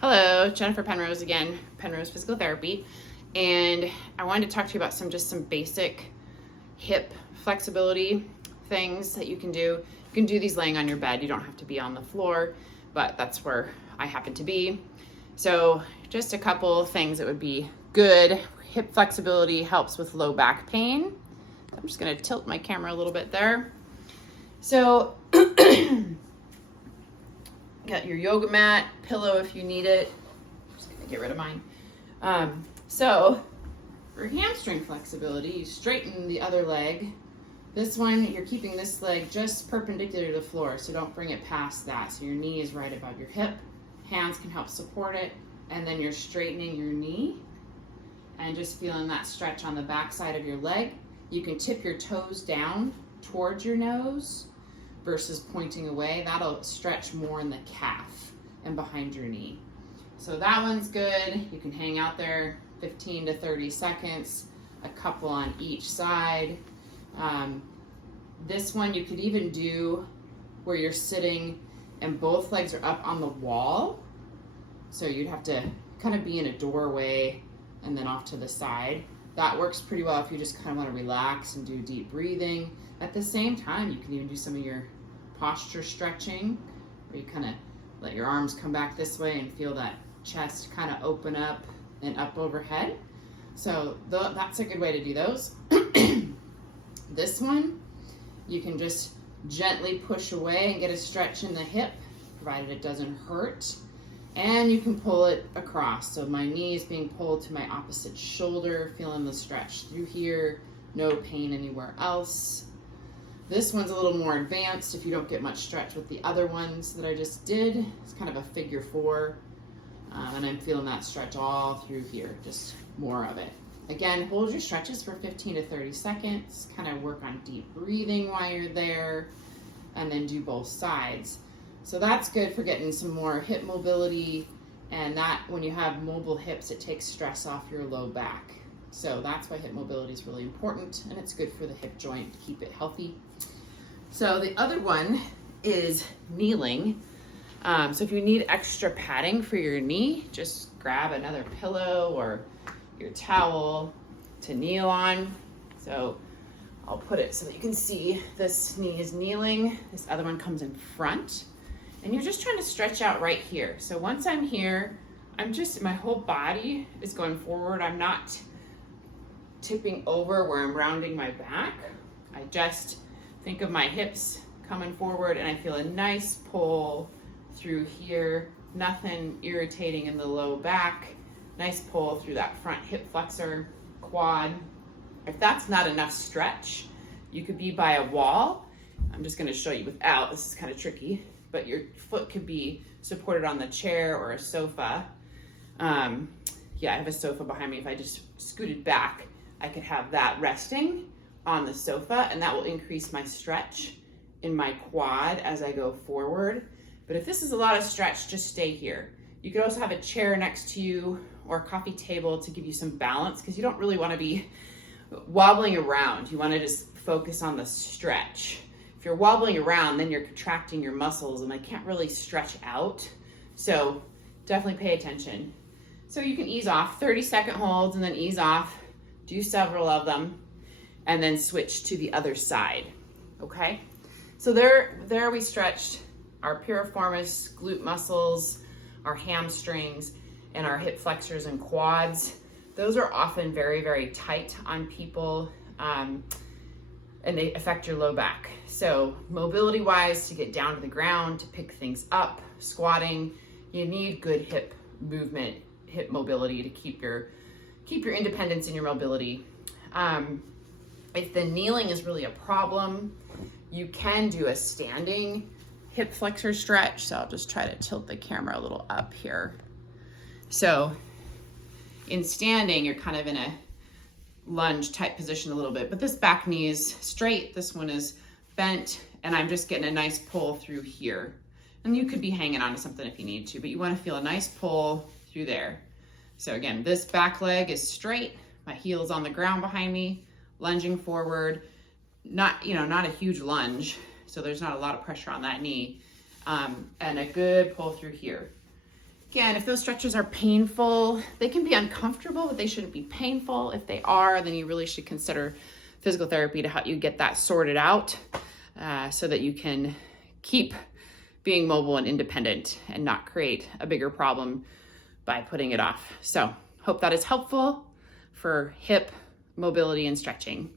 Hello, Jennifer Penrose again, Penrose Physical Therapy. And I wanted to talk to you about some basic hip flexibility things that you can do. You can do these laying on your bed. You don't have to be on the floor, but that's where I happen to be. So just a couple things that would be good. Hip flexibility helps with low back pain. I'm just gonna tilt my camera a little bit there. So got your yoga mat, pillow if you need it. I'm just gonna get rid of mine. So for hamstring flexibility, you straighten the other leg. This one, you're keeping this leg just perpendicular to the floor, so don't bring it past that. So your knee is right above your hip. Hands can help support it, and then you're straightening your knee and just feeling that stretch on the back side of your leg. You can tip your toes down towards your nose versus pointing away. That'll stretch more in the calf and behind your knee. So that one's good. You can hang out there 15 to 30 seconds, a couple on each side. This one you could even do where you're sitting and both legs are up on the wall. So you'd have to kind of be in a doorway and then off to the side. That works pretty well if you just kind of want to relax and do deep breathing. At the same time, you can even do some of your posture stretching, where you kind of let your arms come back this way and feel that chest kind of open up and up overhead. So that's a good way to do those. This one, you can just gently push away and get a stretch in the hip, provided it doesn't hurt. And you can pull it across. So my knee is being pulled to my opposite shoulder, feeling the stretch through here, no pain anywhere else. This one's a little more advanced if you don't get much stretch with the other ones that I just did. It's kind of a figure four. And I'm feeling that stretch all through here, just more of it. Again, hold your stretches for 15 to 30 seconds, kind of work on deep breathing while you're there, and then do both sides. So that's good for getting some more hip mobility, and that when you have mobile hips, it takes stress off your low back. So that's why hip mobility is really important, and it's good for the hip joint to keep it healthy. So the other one is kneeling. So if you need extra padding for your knee, just grab another pillow or your towel to kneel on. So I'll put it so that you can see this knee is kneeling. This other one comes in front. And you're just trying to stretch out right here. So once I'm here, my whole body is going forward. I'm not tipping over where I'm rounding my back. I just think of my hips coming forward and I feel a nice pull through here. Nothing irritating in the low back. Nice pull through that front hip flexor, quad. If that's not enough stretch, you could be by a wall. I'm just gonna show you without, this is kind of tricky, but your foot could be supported on the chair or a sofa. Yeah, I have a sofa behind me. If I just scooted back, I could have that resting on the sofa, and that will increase my stretch in my quad as I go forward. But if this is a lot of stretch, just stay here. You could also have a chair next to you or a coffee table to give you some balance, because you don't really want to be wobbling around. You want to just focus on the stretch. If you're wobbling around, then you're contracting your muscles and I can't really stretch out. So definitely pay attention. So you can ease off, 30-second holds and then ease off, do several of them, and then switch to the other side, okay? So there we stretched our piriformis glute muscles, our hamstrings, and our hip flexors and quads. Those are often very, very tight on people, and they affect your low back. So mobility wise, to get down to the ground, to pick things up, squatting, you need good hip movement, hip mobility to keep your independence and your mobility. If the kneeling is really a problem, you can do a standing hip flexor stretch. So I'll just try to tilt the camera a little up here. So in standing, you're kind of in a lunge type position a little bit, but this back knee is straight, this one is bent, and I'm just getting a nice pull through here. And you could be hanging on to something if you need to, but you want to feel a nice pull through there. So again, this back leg is straight, my heel is on the ground behind me, lunging forward, not a huge lunge, so there's not a lot of pressure on that knee, and a good pull through here. Again, if those stretches are painful, they can be uncomfortable, but they shouldn't be painful. If they are, then you really should consider physical therapy to help you get that sorted out so that you can keep being mobile and independent and not create a bigger problem by putting it off. So hope that is helpful for hip mobility and stretching.